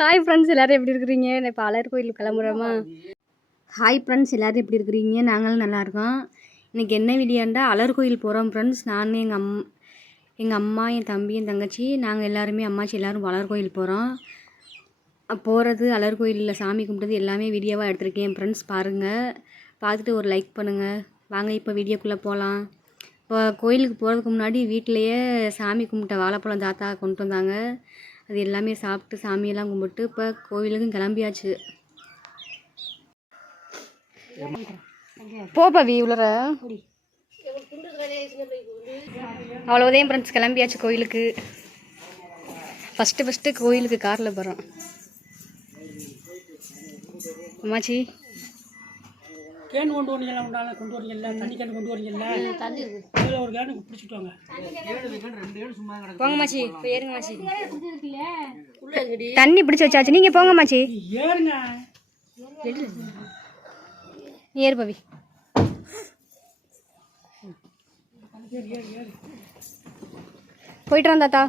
Hi friends எல்லாரும் எப்படி இருக்கிறீங்க? நான் இப்போ அலர் கோயில் கிளம்புறோமா ஹாய் ஃப்ரெண்ட்ஸ் எல்லோரும் எப்படி இருக்கிறீங்க? நாங்களும் நல்லா இருக்கோம். என்ன வீடியோண்டா? அலர் கோயில் போகிறோம் ஃப்ரெண்ட்ஸ் நான் எங்கள் அம் எங்கள் அம்மா என் தம்பி என் தங்கச்சி நாங்கள் எல்லாருமே அம்மாச்சி எல்லோரும் அலர் கோயில் போகிறோம் போகிறது அலர் கோயிலில் சாமி கும்பிட்டது எல்லாமே வீடியோவாக எடுத்திருக்கேன் ஃப்ரெண்ட்ஸ் பாருங்கள் பார்த்துட்டு ஒரு லைக் பண்ணுங்கள் வாங்க இப்போ வீடியோக்குள்ளே போகலாம் இப்போ கோயிலுக்கு போகிறதுக்கு முன்னாடி வீட்டிலையே சாமி கும்பிட்ட வாழைப்பழம் தாத்தா கொண்டு வந்தாங்க. அது எல்லாமே சாப்பிட்டு சாமியெல்லாம் கும்பிட்டு இப்போ கோவிலுக்கும் கிளம்பியாச்சு. போ பவி அவ்வளோ உதயம் ஃப்ரெண்ட்ஸ் கிளம்பியாச்சு கோயிலுக்கு. ஃபஸ்ட்டு ஃபஸ்ட்டு கோயிலுக்கு காரில் போகிறோம் அம்மாச்சி கேன் கொண்டு வரீங்களா உண்டால கொண்டு வரீங்கல்ல தண்ணி கேன் கொண்டு வரீங்கல்ல தண்ணி அதில் ஒரு கேனு பிடிச்சிட்டு வாங்க போங்க மாச்சி இப்போ ஏறுங்க மாச்சி. தண்ணி பிடிச்சி வச்சாச்சு நீங்கள் போங்க மாச்சி. ஏறுங்க. நீ ஏறு பவி. போயிட்டு வந்தாத்தா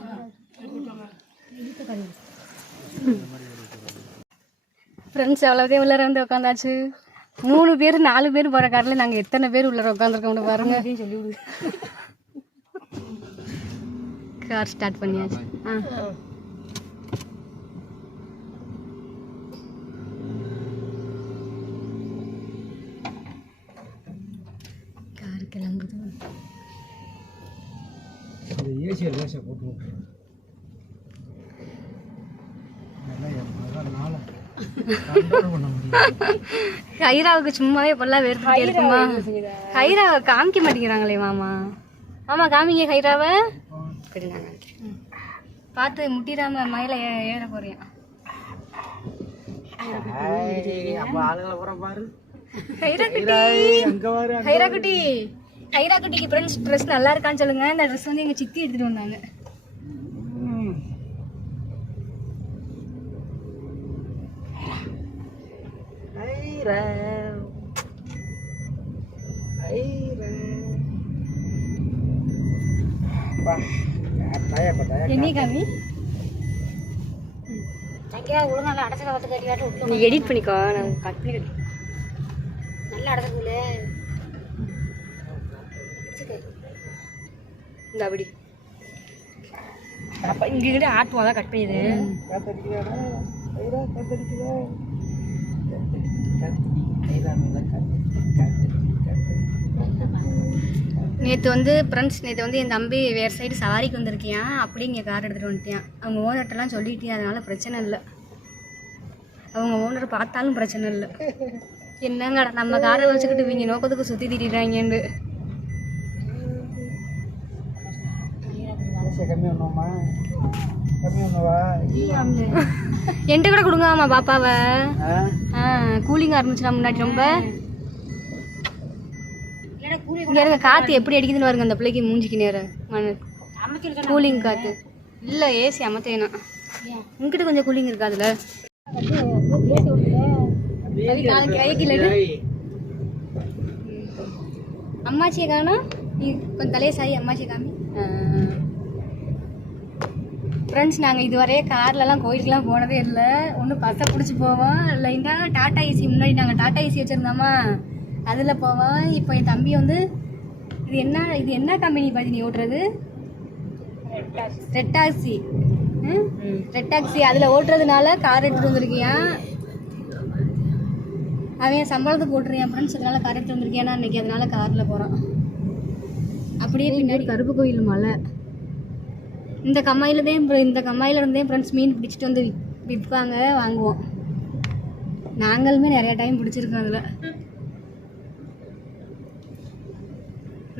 ஃப்ரெண்ட்ஸ் அவ்வளோதே உள்ளர வந்து உட்காந்தாச்சு மூணு பேர் நாலு பேர் போகிற காரில் நாங்கள் எத்தனை பேர் உள்ளர உட்காந்துருக்கோம் பாருங்க. சொல்லி கார் ஸ்டார்ட் பண்ணியாச்சு. ஆ. கார் கிளம்புது. ஏசியில் போட்டு விட்ருவோம் நாளை பண்ண முடியும் ஹைராவுக்கு சும்மாவே பொல்லாம் வெறுத்துட்டே இருக்குமா? ஹைராவை காமிக்க மாட்டேங்கிறாங்களே மாமா. மாமா காமிங்க ஹைராவை. பார்த்து முட்டிடாம மயில ஏ- ஏற போறியா? ஹைரா குட்டி. அங்கே வர ஹைரா குட்டி. ஹைரா குட்டிக்கு ஃப்ரெண்ட்ஸ் ட்ரெஸ் நல்லா இருக்கான்னு சொல்லுங்க. இந்த ட்ரெஸ் வந்து எங்க சித்தி எடுத்துட்டு வந்தாங்க. என்ன காமி? நீ எடிட் பண்ணிக்கோ நான் கட் பண்ணி கட்டி நல்லா அடக்குதுல இந்த அப்படி. அப்ப இங்க கிட்ட ஆட்டுவா தான் கட் பண்ணிது நேற்று வந்து ஃப்ரெண்ட்ஸ் நேற்று வந்து என் தம்பி வேறு சைடு சவாரிக்கு வந்திருக்கியான் அப்படி இங்கே கார் எடுத்துகிட்டு வந்துட்டியான் அவங்க ஓனர்கிட்டலாம் சொல்லிட்டியா அதனால் பிரச்சனை இல்லை. அவங்க ஓனர் பார்த்தாலும் பிரச்சனை இல்லை. என்னங்கடா நம்ம காரை வச்சுக்கிட்டு இவங்க நோக்கத்துக்கு சுற்றி திரிறாங்கன்னு கம்மி பண்ணுவோமா? என்கிட்ட கூட கொடுங்க ஆமா பாப்பாவை. ஆ? ஆ கூலிங் ஆரம்பிச்சுடா முன்னாடி ரொம்ப. இங்க காத்து எப்படி அடிக்குதுன்னு பாருங்க அந்த பிள்ளைக்கு மூஞ்சிக்கு நேரம் கூலிங் காத்து. இல்ல ஏசி அமத்தேனா. உங்ககிட்ட கொஞ்சம் கூலிங் இருக்காதுல அது நாளைக்கு ஐக்கில அம்மாச்சியை காணும். நீ கொஞ்சம் தலையை சாய் அம்மாச்சியை காமி. ஃப்ரெண்ட்ஸ் நாங்கள் இதுவரையே கார்லலாம் கோயிலுக்குலாம் போனதே இல்லை. ஒன்று பஸ்ஸை பிடிச்சி போவோம். இல்லைன்னா டாட்டா ஏசி முன்னாடி நாங்கள் டாட்டா ஏசி வச்சுருந்தோமா? அதில் போவோம். இப்போ என் தம்பி வந்து இது என்ன இது என்ன கம்பெனி பார்த்து நீ ஓட்டுறது? ரெட் டாக்ஸி ரெட் டாக்ஸி அதில் ஓட்டுறதுனால கார் எடுத்துகிட்டு வந்திருக்கியா? அவன் சம்பளத்துக்கு ஓட்டுறியான் ஃப்ரெண்ட்ஸ் அதனால கார் எடுத்துகிட்டு வந்திருக்கியானா இன்னைக்கு அதனால காரில் போகிறான் அப்படியே பின்னாடி கருப்பு கோயில் மலை. இந்த கம்மாயில தான் இந்த கம்மாயில இருந்தே ஃப்ரெண்ட்ஸ் மீன் பிடிச்சிட்டு வந்து விற்பாங்க வாங்குவோம். நாங்களுமே நிறைய டைம் பிடிச்சிருக்கோம் அதில்.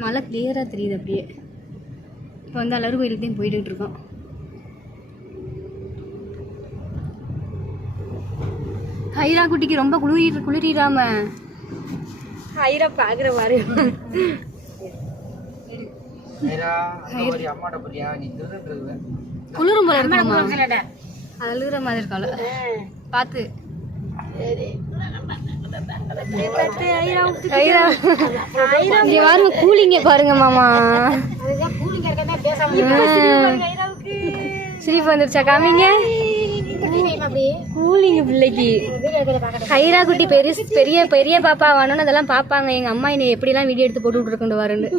மழை கிளியராக தெரியுது அப்படியே. இப்போ வந்து அலறு கோயிலுக்கு தான் போயிட்டு இருக்கோம். ஹைரா குட்டிக்கு ரொம்ப குளிர் குளிரிடாம. ஹைரா பார்க்குற மாதிரி. அம்மாட்ட போறியா? நீ திருடுறது குளிரும் போல இருக்குமா அது அழுகுற மாதிரி இருக்கால பார்த்து பாருங்க கூலிங்க பாருங்க மாமா. சிரிப்பு வந்துருச்சா காமிங்க. கூலிங்க பிள்ளைக்கு. கைரா குட்டி பெரிய பெரிய பெரிய பாப்பா வேணும்னு அதெல்லாம் பார்ப்பாங்க எங்கள் அம்மா என்னை எப்படிலாம் வீடியோ எடுத்து போட்டு விட்ருக்கொண்டு வரேன்னு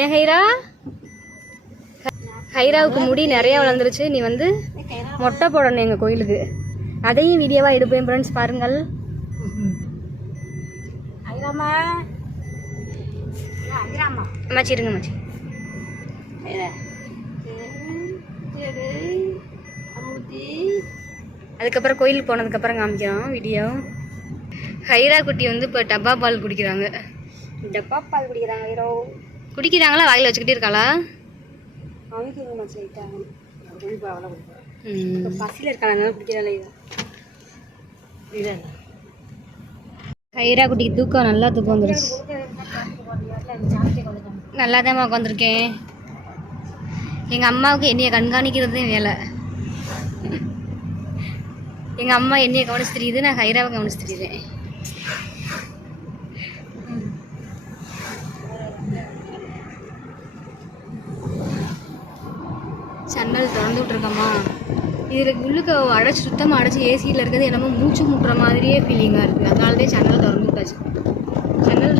ஏன் ஹைரா? ஹைராவுக்கு முடி நிறைய வளர்ந்துருச்சு. நீ வந்து மொட்டை போடணும் எங்கள் கோயிலுக்கு. அதையும் வீடியோவாக எடுப்பேன் ஃப்ரெண்ட்ஸ் பாருங்கள். அம்மாச்சி இருங்க அம்மாச்சி. அதுக்கப்புறம் கோயிலுக்கு போனதுக்கப்புறம் காமிக்கிறோம் வீடியோ ஹைரா குட்டி வந்து இப்போ டப்பா பால் குடிக்கிறாங்க. டப்பா பால் குடிக்கிறாங்க ஹீரோ. குடிக்கிறாங்களா? வாயில் வச்சுக்கிட்டே இருக்காளா? பசியில் இருக்காங்க குடிக்கிறாள் ஹைரா குட்டிக்கு தூக்கம் நல்லா தூக்கம் வந்துருச்சு. நல்லா தான் உட்காந்துருக்கேன் எங்கள் அம்மாவுக்கு என்னைய கண்காணிக்கிறது வேலை. எங்கள் அம்மா என்னைய கவனிச்சு தெரியுது நான் ஹைராவை கவனிச்சு தெரியுறேன் சன்னல் திறந்து விட்ருக்கம்மா இதில் உள்ளுக்க அடைச்சி சுத்தமாக அடைச்சி ஏசியில் இருக்கிறது என்னமோ மூச்சு முட்டுற மாதிரியே ஃபீலிங்காக இருக்குது அதனால தான் சன்னல் திறந்து விட்டாச்சு. சன்னல்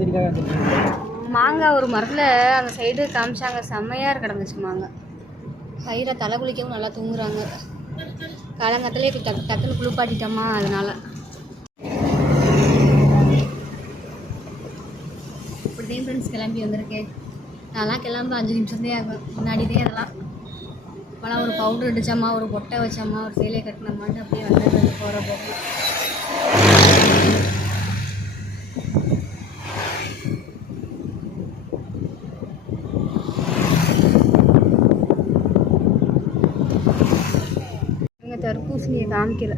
கத்திரிக்காய் மாங்காய் ஒரு மரத்தில் அந்த சைடு காமிச்சாங்க. செம்மையாக கிடந்துச்சு மாங்காய் கயிறை தலை குளிக்கவும் நல்லா தூங்குறாங்க. காலங்கத்திலே இப்போ டக்கு டக்குன்னு குளிப்பாட்டிட்டோமா அதனால. இப்படிதான் ஃப்ரெண்ட்ஸ் கிளம்பி வந்திருக்கேன் நான்லாம் கிளம்ப அஞ்சு நிமிஷத்தே ஆகும். முன்னாடிதே அதெல்லாம் இப்போலாம் ஒரு பவுடர் அடிச்சோமா ஒரு பொட்டை வச்சோமா ஒரு சேலையை கட்டினோமான்னு அப்படியே வந்து போகிற போக்கு இங்கே தர்பூசணியை காமிக்கல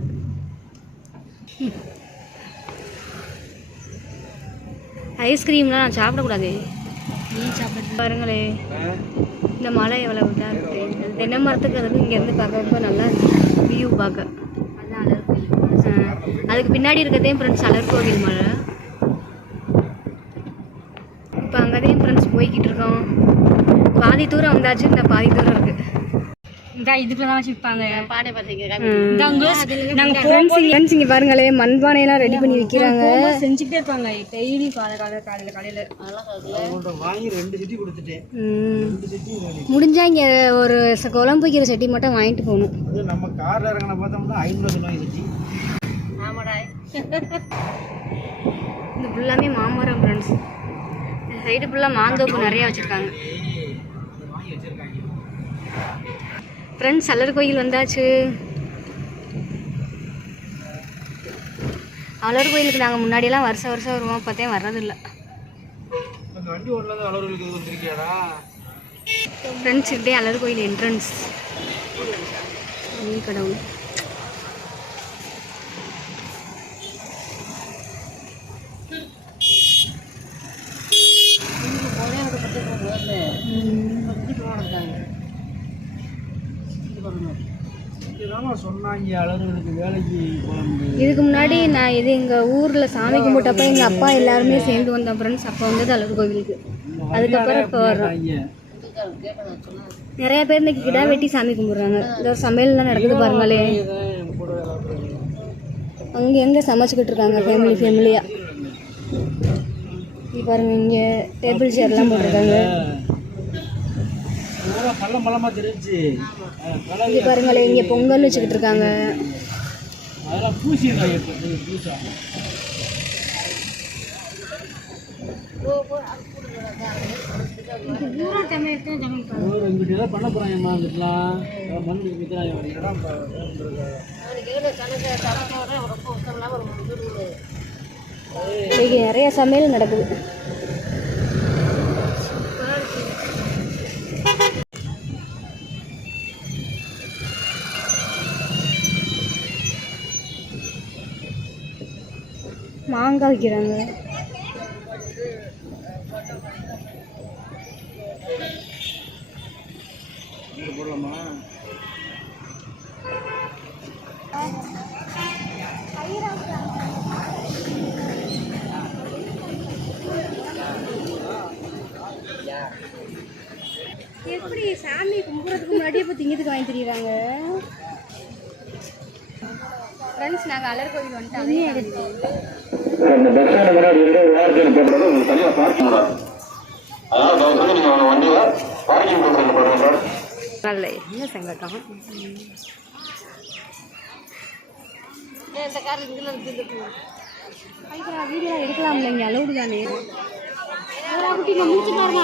ஐஸ்கிரீம்லாம் நான் சாப்பிடக்கூடாது. நீ சாப்பிட பாருங்களே இந்த மலை எவ்வளோ இதாக இருக்குது தென்னை மரத்துக்கு அது இங்கேருந்து பார்க்க நல்லா வியூ பார்க்க. அதுக்கு பின்னாடி இருக்கிறதே ஃப்ரெண்ட்ஸ் அலர் கோவில் மலை. இப்போ அங்கேதே ஃப்ரெண்ட்ஸ் போய்கிட்டு இருக்கோம். பாதி தூரம் வந்தாச்சு இந்த பாதி தூரம் இருக்குது இந்த இதுக்குள்ள தான் வச்சுருப்பாங்க பாடை நாங்கள் ஃப்ரெண்ட்ஸ் இங்கே பாருங்களே மண்பானையெல்லாம் ரெடி பண்ணி விற்கிறாங்க செஞ்சுக்கிட்டே இருப்பாங்க. டெய்லி காலை காலை காலையில் காலையில் வாங்கி ரெண்டு சிட்டி கொடுத்துட்டேன். முடிஞ்சா இங்கே ஒரு ச- குழம்பு வைக்கிற சட்டி மட்டும் வாங்கிட்டு போகணும். நம்ம கார்ல இறங்கின பார்த்தோம்னா ஐநூறு ரூபாய் சிட்டி. இந்த ஃபுல்லாமே மாமரம் ஃப்ரெண்ட்ஸ் இந்த சைடு ஃபுல்லாக மாந்தோப்பு நிறைய வச்சுருக்காங்க வாங்கி வச்சிருக்காங்க ஃப்ரெண்ட்ஸ் அலர் கோயில் வந்தாச்சு. அலர் கோயிலுக்கு நாங்கள் முன்னாடியெல்லாம் வருஷம் வருஷம் வருவோம். பார்த்தேன் வர்றதில்ல. ஃப்ரெண்ட்ஸ் இப்படியே அலர் கோயில் என்ட்ரன்ஸ் கடவுள். இதுதான் இதுக்கு முன்னாடி நான் இது எங்கள் ஊரில் சாமி கும்பிட்டப்ப எங்கள் அப்பா எல்லாருமே சேர்ந்து வந்தோம் ஃப்ரெண்ட்ஸ் அப்போ வந்தது அலர் கோவிலுக்கு. அதுக்கப்புறம் இப்போ வர்றோம். நிறைய பேர் இன்னைக்கு கிடா வெட்டி சாமி கும்பிட்றாங்க. இந்த சமையல்லாம் நடக்குது பாருங்களே. அங்கே எங்கே சமைச்சிக்கிட்டு இருக்காங்க ஃபேமிலி ஃபேமிலியாக இங்கே பாருங்க இங்கே டேபிள் சேர்லாம் போட்டிருக்காங்க. பள்ளம் பள்ளமா தெரிஞ்சு. இங்கே பாருங்களே இங்கே பொங்கல் வச்சுக்கிட்டு இருக்காங்க அதெல்லாம் பூசா ஒரு இங்கிட்ட பண்ண போறாங்கம்மா இங்கிட்டலாம் மண் விற்கிறாங்க இடம் இங்கே நிறைய சமையல் நடக்குது. தான் எப்படி சாமி கும்பிட்றதுக்கு முன்னாடி இப்போ திங்கிறதுக்கு வாங்கி தெரியுறாங்க? ஃப்ரெண்ட்ஸ் நாங்கள் அலர் கோயில் வந்துட்டு பஸ் ஸ்டாண்ட் முன்னாடி இருந்து ஓஆர்ஜியில் போடுறது உங்களுக்கு தனியாக பார்க்கிங் கூடாது அதனால தயவு செஞ்சு நீங்கள் உங்கள் வண்டியில் பார்க்கிங் கொடுத்து போடுங்க சார். நல்ல என்ன சங்கட்டம் வீடியோ எடுக்கலாம் இல்லைங்க அலௌடு தானே? முடிச்சு பாருங்க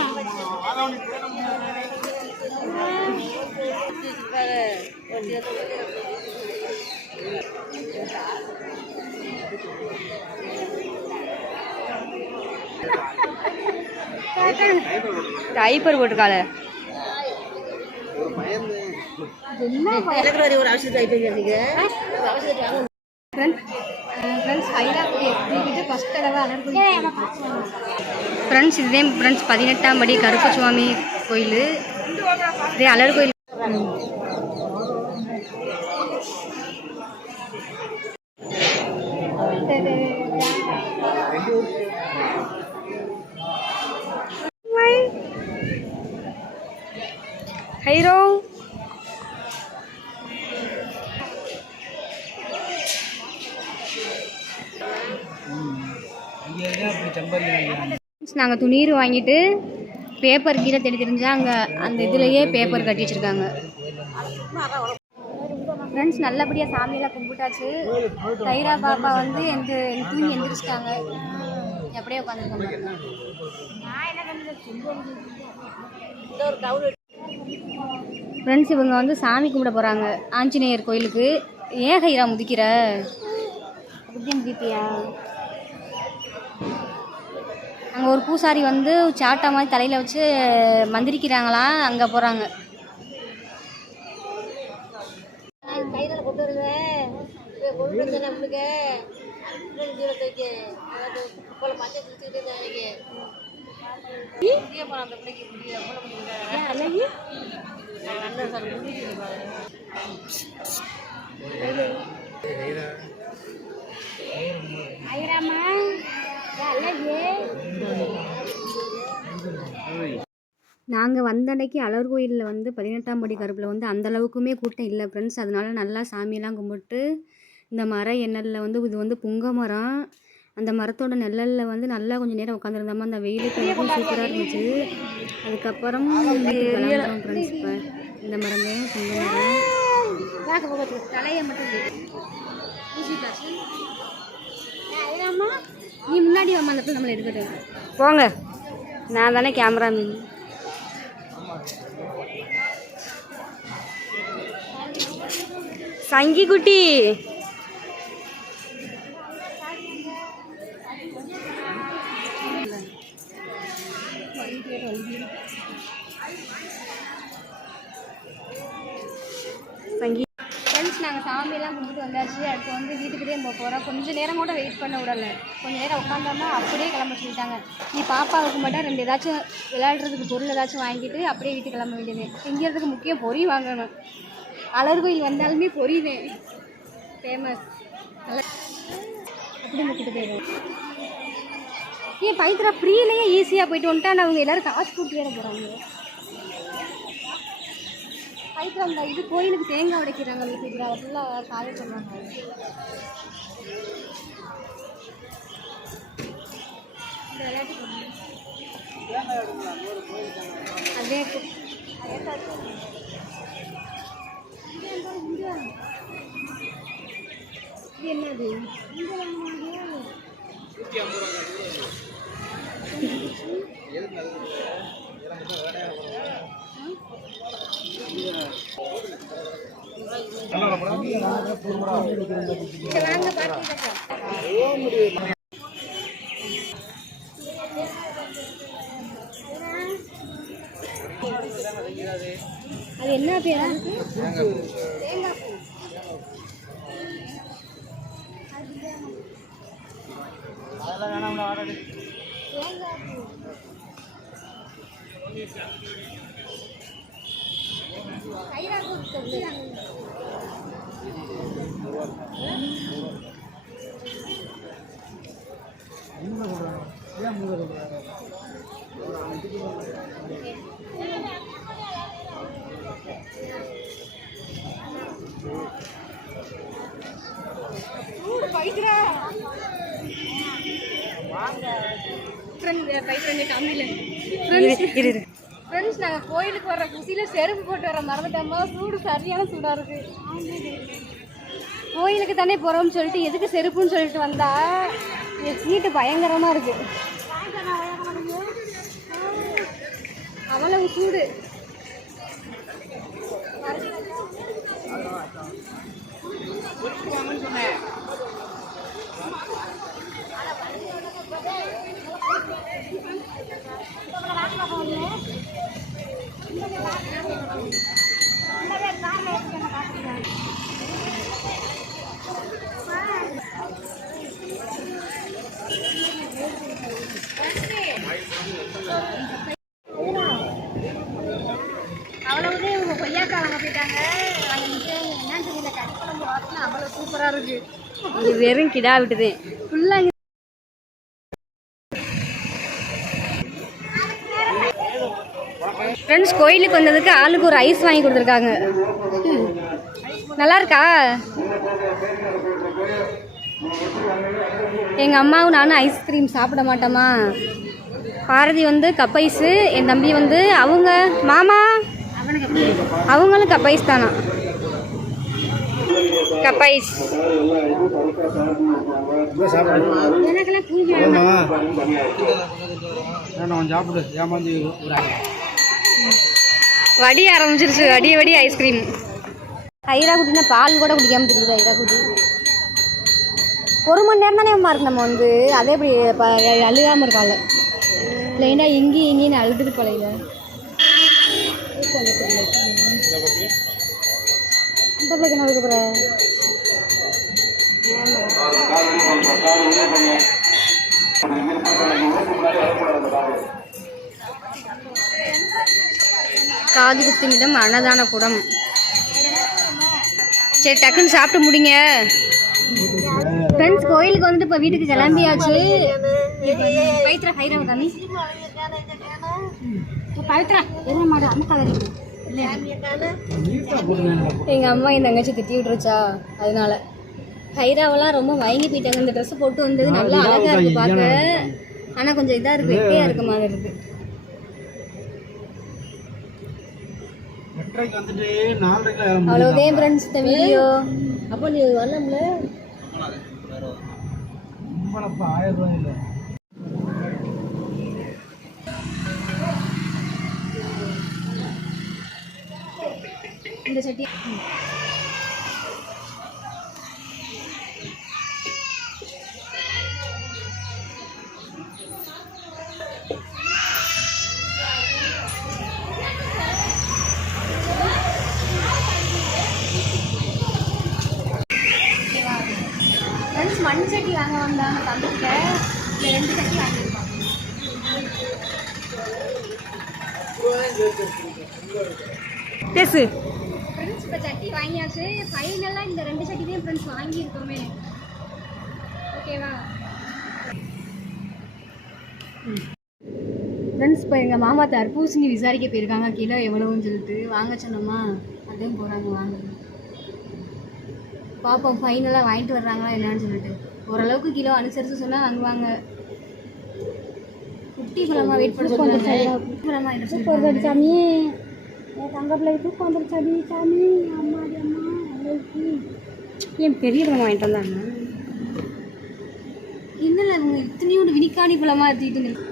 டைப்பர் போட்டிருக்காள. ஃப்ரெண்ட்ஸ் இதே ஃப்ரெண்ட்ஸ் பதினெட்டாம் படி கருப்பு சுவாமி கோயில். இதே அலர் கோயில். ஹைரோ நாங்கள் துணீர் வாங்கிட்டு பேப்பர் கீழே தேடி தெரிஞ்சா அங்கே அந்த இதுலேயே பேப்பர் கட்டி வச்சுருக்காங்க. ஃப்ரெண்ட்ஸ் நல்லபடியாக சாமியெல்லாம் கும்பிட்டாச்சு. தைரா பாப்பா வந்து எந்த தூங்கி எந்திரிச்சிட்டாங்க. அப்படியே உட்காந்துருக்காங்க. ஃப்ரெண்ட்ஸ் இவங்க வந்து சாமி கும்பிட போகிறாங்க ஆஞ்சநேயர் கோயிலுக்கு. ஏன் ஹைரா முதிக்கிற? அப்படி முதிப்பியா அங்கே ஒரு பூசாரி வந்து சாட்டா மாதிரி தலையில் வச்சு மந்திரிக்கிறாங்களாம் அங்கே போகிறாங்க நம்மளுக்கு நாங்கள் வந்த அன்னைக்கு அலர் கோயிலில் வந்து பதினெட்டாம் படி கருப்பில் வந்து அந்த அளவுக்குமே கூட்டம் இல்லை ஃப்ரெண்ட்ஸ் அதனால நல்லா சாமியெல்லாம் கும்பிட்டு இந்த மர எண்ணெயில் வந்து இது வந்து புங்க மரம் அந்த மரத்தோட நிழலில் வந்து நல்லா கொஞ்சம் நேரம் உட்காந்துருந்தோமா அந்த வெயிலுக்கு வந்து சூப்பராக இருந்துச்சு. அதுக்கப்புறம் ஃப்ரெண்ட்ஸ் இப்போ. இந்த மரமே தான் தலையை மட்டும் நீ முன்னாடி வாமா அந்த நம்மளை எடுக்கட்டும் போங்க. நான் தானே கேமராமேன் சங்கி குட்டி. நாங்கள் சாமியெல்லாம் கும்பிட்டு வந்தாச்சு. அடுத்து வந்து வீட்டுக்கிட்டே போக போகிறோம் கொஞ்சம் நேரம் கூட வெயிட் பண்ண விடலை. கொஞ்சம் நேரம் உட்காந்தோம்னா அப்படியே கிளம்ப சொல்லிட்டாங்க. நீ பாப்பாவுக்கு மட்டும் ரெண்டு ஏதாச்சும் விளையாடுறதுக்கு பொருள் ஏதாச்சும் வாங்கிட்டு அப்படியே வீட்டுக்கு கிளம்ப வேண்டியது. திங்கிறதுக்கு முக்கியம் பொரி வாங்கணும். அலர் கோயில் வந்தாலுமே பொறிவேன் ஃபேமஸ் நல்லா அப்படி முக்கிட்டு போயிடுவேன் ஏன் பைத்திரா ஃப்ரீலேயே ஈஸியாக போயிட்டு வந்துட்டா அவங்க எல்லோரும் காசு கூட்டி வேற போகிறாங்க பைத்திரா இது கோயிலுக்கு தேங்காய் உடைக்கிறாங்க பைத்திரா ஃபுல்லாக காய பண்ணுறாங்க இந்த விளையாட்டு அதே இது என்னது வாங்குனாங்க. சரி, வாங்க பார்த்து அது என்ன பேரா? மூட சொல்கிறாங்க ஃப்ரெண்ட்ஸ் நாங்கள் கோயிலுக்கு வர்ற குசியில் செருப்பு போட்டு வர மறந்துட்டோமா? சூடு சரியான சூடாக இருக்குது கோயிலுக்கு தானே போகிறோம்னு சொல்லிட்டு எதுக்கு செருப்புன்னு சொல்லிட்டு வந்தா? சீட்டு பயங்கரமாக இருக்கு. அவ்வளவு சூடு. சொன்னேன் இவங்க கொய்யாக்காய் வாங்க போயிட்டாங்க வாங்கிட்டு என்னன்னு தெரியல கறிக்குழம்பு வாசனை அவ்வளோ சூப்பராக இருக்கு இது வெறும் கிடா விட்டுது ஃபுல்லாக ஃப்ரெண்ட்ஸ் கோயிலுக்கு வந்ததுக்கு ஆளுக்கு ஒரு ஐஸ் வாங்கி கொடுத்துருக்காங்க. நல்லா இருக்கா எங்கள் அம்மாவும் நானும் ஐஸ்கிரீம் சாப்பிட மாட்டோமா? பாரதி வந்து கப் ஐஸு என் தம்பி வந்து அவங்க மாமா? அவங்களும் கப் ஐஸ் தானா? கப் ஐஸ் நான் சாப்பிடு. ஏமாந்து ஒரு வடி ஆரம்பிச்சிருச்சு. வடி வடி ஐஸ்கிரீம் ஐரா குட்டினா பால் கூட குடிக்காம தெரியுது ஐரா குட்டி. ஒரு மணி நேரம் தானே அம்மா இருக்கு. நம்ம வந்து அதே இப்படி ப- அழுகாம இருக்காள் லைனாக இங்கி இங்கின்னு அழுதுட்டு பழையில இந்த பிள்ளைக்கு என்ன கொடுக்க காது குத்தினிடம் அன்னதான கூடம். சரி டக்குன்னு சாப்பிட்டு முடிங்க. ஃப்ரெண்ட்ஸ் கோயிலுக்கு வந்துட்டு இப்போ வீட்டுக்கு கிளம்பியாச்சு. பவித்ரா ஹைரவ தானே பவித்ரா என்ன மாடு அந்த கலரி எங்கள் அம்மா என் தங்கச்சி திட்டி விட்டுருச்சா? அதனால. ஹைராவெல்லாம் ரொம்ப மயங்கி போயிட்டாங்க. இந்த ட்ரெஸ் போட்டு வந்தது நல்லா அழகா இருக்கு பார்க்க ஆனால் கொஞ்சம் இதாக இருக்கு வெக்கையாக இருக்க மாதிரி இருக்கு. எட்டரைக்கு வந்துட்டு நாலரைக்கு அவ்வளோதே ஃப்ரெண்ட்ஸ் இந்த வீடியோ அப்போ நீ வரலாம்ல? ஆயிரம் ரூபாய் இல்லை. இந்த சட்டி. மண் சட்டி வாங்க வந்தாங்க தம்பிக்கிட்ட ரெண்டு சட்டி வாங்கியிருப்பாங்க பேசு வாங்கியாச்சு ஃபைனலாக இந்த ரெண்டு தான் ஃப்ரெண்ட்ஸ் வாங்கியிருக்கோமே. ஓகேவா ஃப்ரெண்ட்ஸ் இப்போ எங்கள் மாமா தர்பூசணி விசாரிக்க போயிருக்காங்க. கிலோ எவ்வளோன்னு சொல்லிட்டு. வாங்க சொன்னோமா? அதையும் போகிறாங்க வாங்க. பாப்போம் ஃபைனலாக வாங்கிட்டு வர்றாங்களா என்னன்னு சொல்லிட்டு. ஓரளவுக்கு கிலோ அனுசரித்து சொன்னால் வாங்குவாங்க. குட்டி குளமா வெயிட் பண்ண சொல்லுவாங்க சொல்லுவாங்க சாமி. என் தங்க பிள்ளைக்கு தூக்கம் வந்துருச்சாடி சாமி அம்மா அன்னைக்கு ஏன் பெரிய பழம் வாங்கிட்டு வந்தாங்க என்னல இவங்க இத்தனையோட வினிக்காணி பழமா எடுத்துக்கிட்டு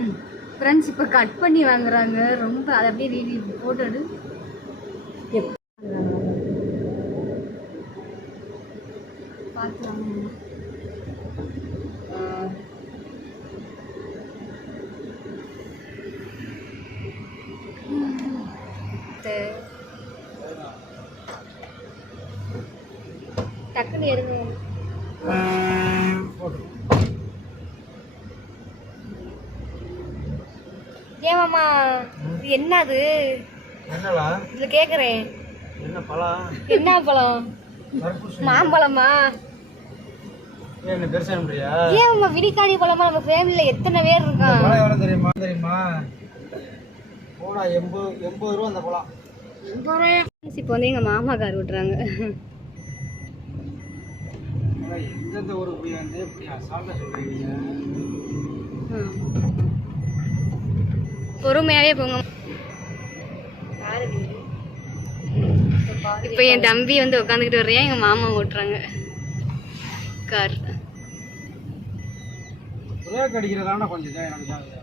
ம் ஃப்ரெண்ட்ஸ் இப்போ கட் பண்ணி வாங்குறாங்க. ரொம்ப அதை அப்படியே வீடி போட்டோ எடு. பார்த்து வாங்கணும் ம். டக்குன்னு எடுங்க ஏன் மாமா இது என்ன அது என்னடா? இதுல கேக்குறேன். என்ன பழம்? என்ன பழம்? மாம்பழமா என்ன முடியா விடிக்காணி பழமா? நம்ம ஃபேமிலில எத்தனை பேர் இருக்கான்? பழம் தெரியுமா? தெரியுமா? போடா எண்பது எண்பது ரூபா அந்த பழம். இப்போ வந்து எங்க மாமா கார் எந்தெந்த ஊருக்கு போய் வந்து இப்படி அசால்ட்டாக சொல்கிறீங்க பொறுமையாகவே போங்க. இப்போ என் தம்பி வந்து உட்காந்துக்கிட்டு வர்றியா எங்கள் மாமா ஓட்டுறாங்க. கார். பிரேக் அடிக்கிறதான கொஞ்சம் இதாக எனக்கு.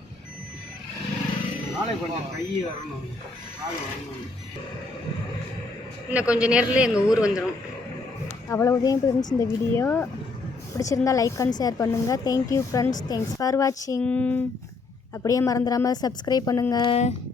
நாளைக்கு கொஞ்சம் கை வரணும். இன்னும் கொஞ்ச நேரத்தில் எங்கள் ஊர் வந்துடும் அவ்வளவுதான் ஃப்ரெண்ட்ஸ் இந்த வீடியோ பிடிச்சிருந்தா லைக் அண்ட் ஷேர் பண்ணுங்கள் thank you friends thanks for வாட்சிங் அப்படியே மறந்துடாமல் சப்ஸ்கிரைப் பண்ணுங்கள்